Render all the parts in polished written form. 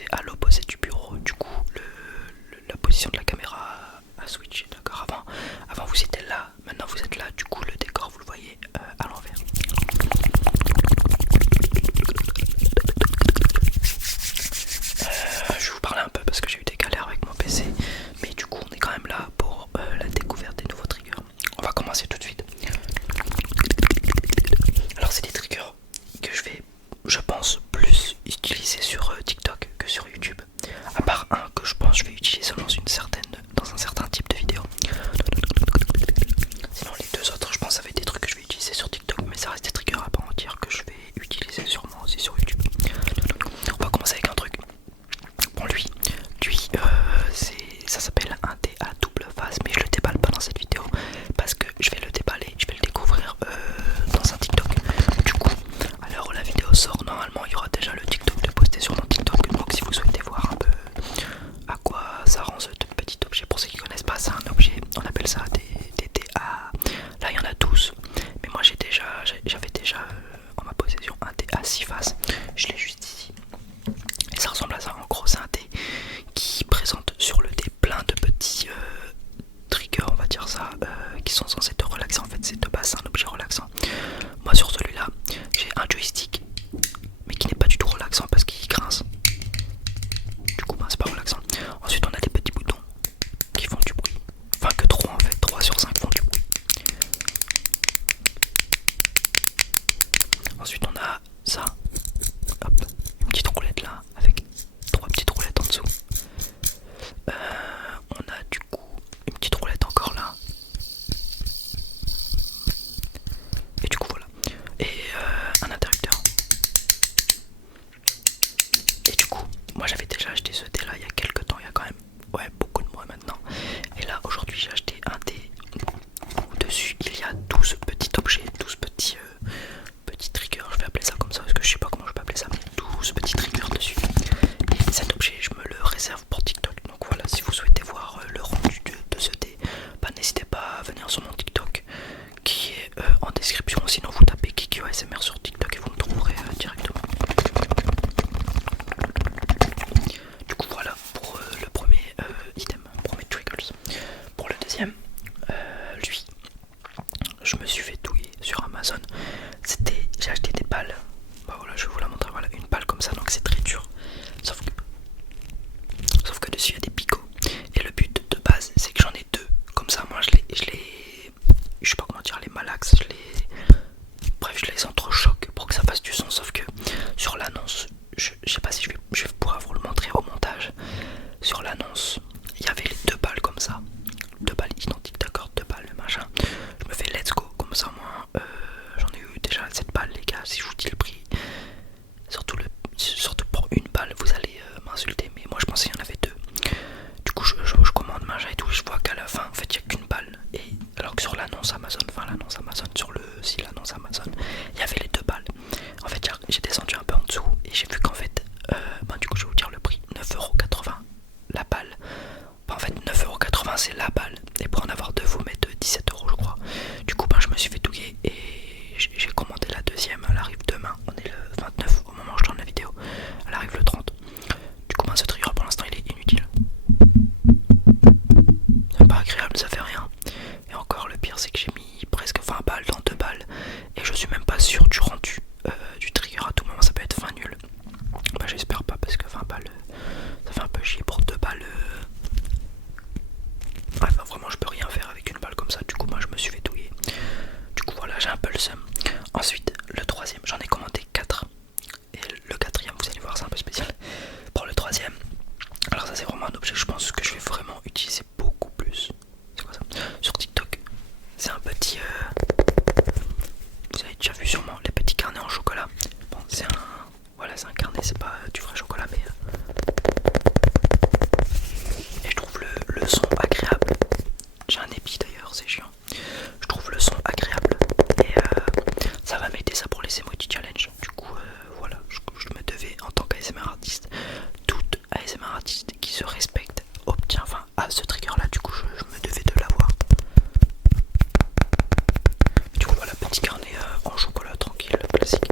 c'est à l'opposé du bureau. Du coup, la position de la caméra a switché. D'accord, avant vous étiez là, maintenant vous êtes là. Du coup, le décor, vous le voyez à l'envers. Je vais vous parler un peu parce que j'ai eu des galères avec mon PC. Mais du coup, on est quand même là pour la découverte des nouveaux triggers. On va commencer tout de suite. Alors, c'est des triggers que je vais, je pense, plus utiliser sur TikTok que sur YouTube. À part un que je pense que je vais utiliser dans un certain type de vidéo. Sinon les deux autres, je pense, ça va être des trucs que je vais utiliser sur TikTok, mais ça reste des triggers à part entière que je vais utiliser sûrement aussi sur YouTube. On va commencer avec un truc. Bon, lui ça s'appelle un dé à double face, mais je le déballe pas dans cette vidéo parce que je vais le déballer, je vais le découvrir dans un TikTok. Du coup, à l'heure où la vidéo sort, normalement il y aura déjà le TikTok de posté sur mon TikTok. Donc si vous souhaitez voir un peu à quoi ça rend ce petit objet, pour ceux qui connaissent pas, c'est un objet, on appelle ça des DA. Là il y en a 12, mais moi j'avais déjà en ma possession un dé à 6 faces. Je l'ai juste ici. Et ça ressemble à ça, en gros c'est un dé qui présente sur le dé plein de petits triggers, on va dire ça, qui sont censés te relaxer. En fait c'est de base un objet relaxant. Moi sur celui-là j'ai un joystick mais qui n'est pas du tout relaxant parce qu'il grince. Du coup c'est pas relaxant. Ensuite on a des petits boutons qui font du bruit. Enfin que 3 en fait, 3 sur 5 font du bruit. Ensuite on a ça. Hop, une petite roulette là avec 3 petites roulettes en dessous. On a du coup une petite roulette encore là. Et du coup voilà. Et un interrupteur. Et du coup, moi j'avais déjà acheté ce dé là il y a quelques temps, il y a quand même beaucoup de mois maintenant. Et là aujourd'hui j'ai acheté un dé où dessus il y a 12 petits objets, 12 petits triggers, je vais appeler ça comme ça parce que je sais pas comment je peux appeler ça, 12 petits triggers dessus. Et cet objet je me le réserve pour TikTok. Donc voilà, si vous souhaitez voir le rendu de ce dé, bah, n'hésitez pas à venir sur mon TikTok qui est en description. Sinon vous tapez Kikyo ASMR sur TikTok et vous me trouverez directement. Du coup voilà pour le premier item, premier triggers. Pour le deuxième, lui, je me suis fait douiller sur Amazon. J'ai acheté des balles. Bah voilà, je vais vous la montrer. Voilà, une balle comme ça, donc c'est très dur. Sauf que dessus il y a des picots. Et le but de base, c'est que j'en ai deux. Comme ça, moi je sais pas comment dire, les malaxes, bref, je les entrechoque pour que ça fasse du son. Sauf que sur l'annonce, je sais pas si je vais pouvoir vous le montrer au montage. Sur l'annonce, il y avait les deux balles comme ça. Deux balles identiques, d'accord, deux balles, machin. Je me fais let's go, comme ça, moi, j'en ai eu déjà cette balle, les gars. Si je vous dis le prix, surtout pour une balle, vous allez m'insulter. Mais moi, je pensais qu'il y en avait deux. Du coup, je commande machin et tout. Je vois qu'à la fin, en fait, il n'y a qu'une balle. Et alors que sur l'annonce Amazon, sur le site l'annonce Amazon, il y avait les deux balles. En fait, j'ai descendu un peu en dessous et j'ai vu qu'en fait, du coup, je vais vous dire le prix, 9,80€ la balle. En fait 9,80€ c'est la balle. Et pour en avoir deux vous mettez 17€ je crois. Du coup je me suis fait douiller et j'ai commandé la deuxième. Elle arrive demain. On est le 29 au moment où je tourne la vidéo. Elle arrive le 30. Du coup ce trigger pour l'instant il est inutile. C'est pas agréable, ça fait rien. Et encore le pire c'est que j'ai mis presque 20 balles dans 2 balles. Et je suis même pas sûr du rendu du trigger. À tout moment ça peut être fin nul. Bah j'espère pas parce que 20 balles ça fait un peu chier pour 2 balles. Ouais, bah vraiment je peux rien faire avec une balle comme ça. Du coup moi je me suis fait douiller. Du coup voilà, j'ai un peu le seum. Ensuite le troisième, j'en ai commandé 4. Et le quatrième, vous allez voir, c'est un peu spécial. Pour le troisième, alors ça c'est vraiment un objet que je pense que je vais vraiment utiliser beaucoup plus. C'est quoi ça? Sur TikTok. C'est un petit vous avez déjà vu sûrement les petits carnets en chocolat. Bon c'est un carnet, c'est pas du vrai chocolat mais et je trouve le son agréable. J'ai un épi d'ailleurs, c'est chiant. Je trouve le son agréable et ça va m'aider ça pour les emoji challenge. Du coup voilà, je me devais en tant qu'ASMR artiste, toute ASMR artiste qui se respecte obtient enfin à ce trigger là. Du coup je me devais de l'avoir. Du coup voilà, petit carnet en chocolat tranquille, classique.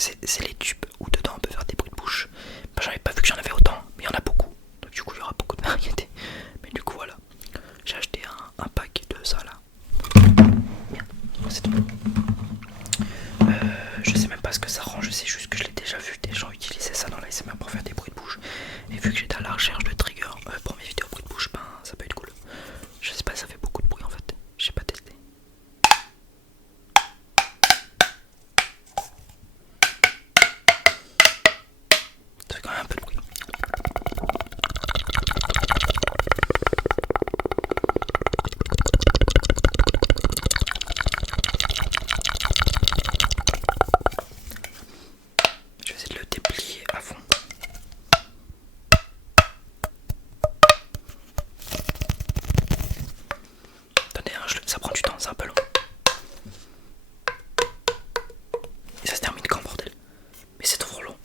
c'est les tubes où dedans on peut faire des bruits de bouche. Bah, j'avais pas vu que j'en avais autant, mais il y en a beaucoup. Donc du coup il y aura beaucoup de variétés. Mais du coup voilà, j'ai acheté un pack de ça là. Bien, c'est tout. Je sais même pas ce que ça rend, je sais juste que je l'ai déjà vu des gens utiliser ça dans l'ASMR pour faire des bruits de bouche. Et vu que j'étais à la recherche de triggers pour mes vidéos bruits de bouche, ben ça peut être cool. Je sais pas, ça fait beaucoup de bruit en fait, j'ai pas testé. Ça fait quand même un peu de bruit. Je vais essayer de le déplier à fond. Attendez, hein, ça prend du temps, c'est un peu long. Et ça se termine quand, bordel? Mais c'est trop long.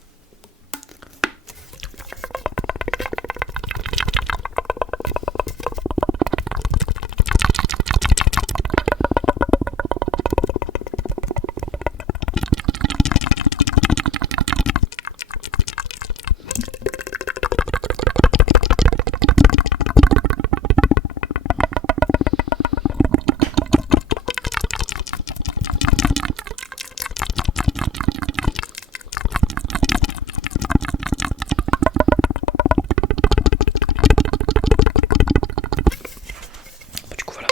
Du coup voilà.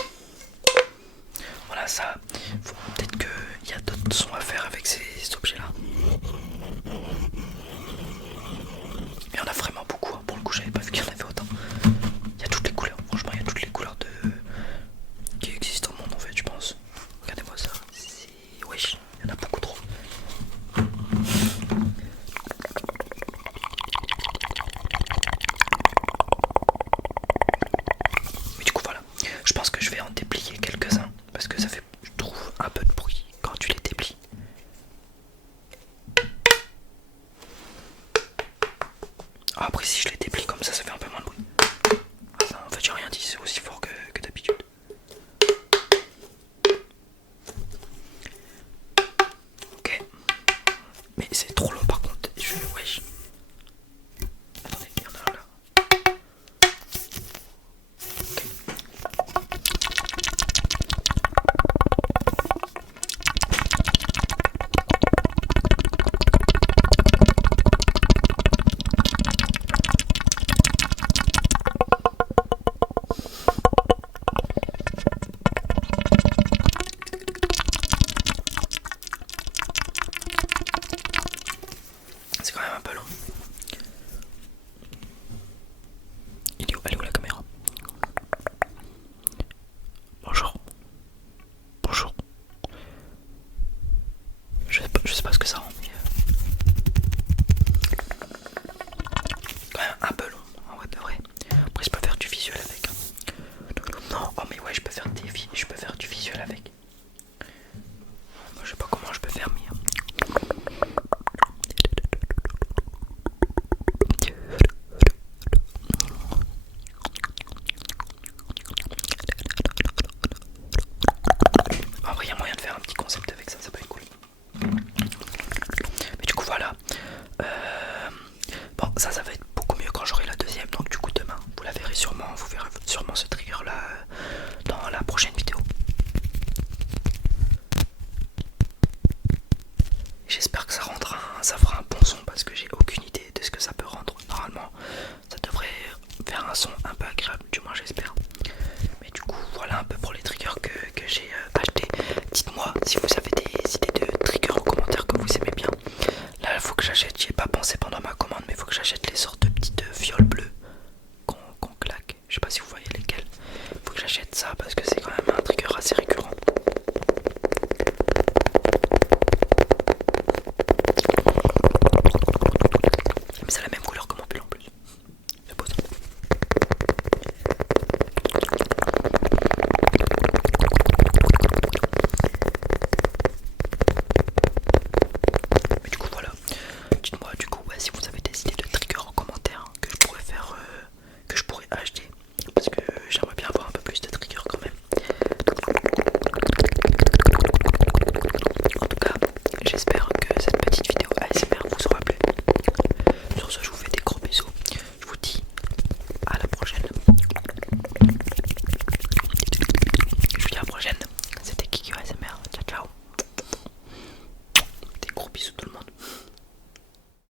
Voilà ça. Peut-être qu'il y a d'autres sons à faire avec ces objets là. Il y en a vraiment beaucoup, hein. Pour le coup j'avais pas vu qu'il y en avait autant. Il y a toutes les couleurs, franchement il y a toutes les couleurs qui existent au monde en fait je pense. Regardez-moi ça. Wesh, il y en a beaucoup trop. Mais du coup voilà, je pense que je vais en déplier quelques-uns parce que ça fait, je trouve, un peu de bruit quand tu les déplies. Après si je les déplie comme ça fait un peu moins de bruit. Ah, ça, en fait j'ai rien dit, c'est aussi fort que d'habitude. Ok. Mais c'est trop long par contre. Wesh. Attendez, il y en a un là. C'est quand même un peu long. Elle est où la caméra? Bonjour. Bonjour. Je sais pas ce que ça rend, mais quand même un peu long, en vrai de vrai. Après je peux faire du visuel avec. Non, oh mais ouais, je peux faire du visuel avec. Moi je sais pas comment je peux faire, mais en vrai il y a moyen de faire un petit concept avec ça, ça peut être cool. Mais du coup voilà. Bon ça va être beaucoup mieux quand j'aurai la deuxième. Donc du coup demain vous la verrez sûrement. Vous verrez sûrement ce trigger là dans la prochaine vidéo. J'espère que ça fera un bon son parce que j'ai aucune idée de ce que ça peut rendre. Normalement ça devrait faire un son un peu agréable, du moins j'espère. Mais du coup voilà un peu pour les triggers que j'ai achetés. Dites-moi si vous avez des idées de triggers en commentaire que vous aimez bien. Là il faut que j'achète, j'ai